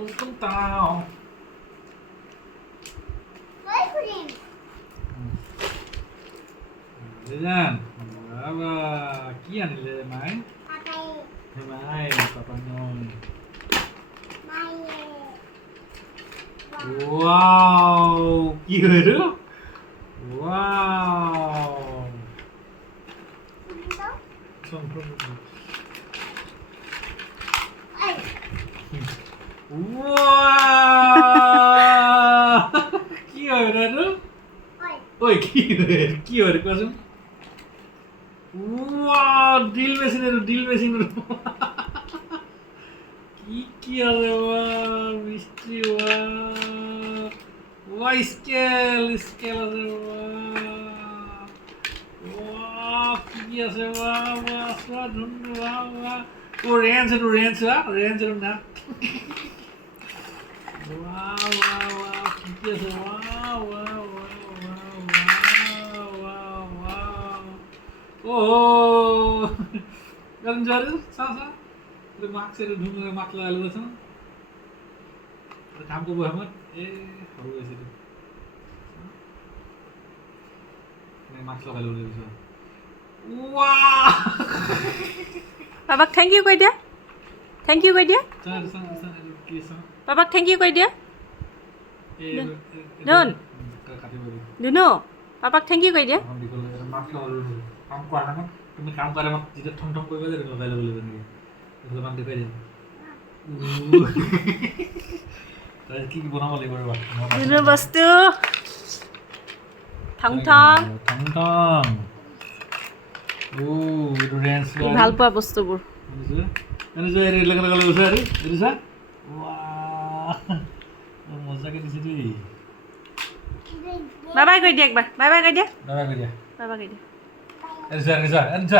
তুকুন তাও Diyan. Bawa. Kian le mai. Mai papa non. Wow. Ki hoy ro? Wow. Xong không. Wow. Ki hoy ro? Oi ki hoy ro kasum? Wow, drill machine কি আছে মিষ্টি scale আছে কি আছে ও range না কি আছে 오, 다른 줄 알아요? 사사? 근데 막세를 눈에 막 날려서 담고 보면 하고 계시죠. 그냥 막 날려서 우와! বাবাক থ্যাংক ইউ কৈ দিয়া থ্যাংক ইউ কৈ দিয়া 자, 이렇게 해서 বাবাক থ্যাংক ইউ কৈ দিয়া 넌 দুনু বাবাক থ্যাংক ইউ কৈ দিয়া কাম কৰা না তুমি কাম কৰে মোক যেতিয়া ঠং ঠং কৰিব লাগে মোবাইল বলিব নেকি এইফালে মান দেখাই দিম তাই কি বনাব লাগিব ৰবা দুনু বস্তু থং থং ও এইটো ৰেঞ্জ ই ভাল পোৱা বস্তুবোৰ এনে যে এৰি লগা লগা গৈছে আৰু এৰিছা ৱা মজাকে দিছে দেই বাই বাই কৈ দিয়া একবাৰ বাই বাই কৈ দিয়া দাদা কৈ দিয়া বাই বাই কৈ দিয়া এৰিছা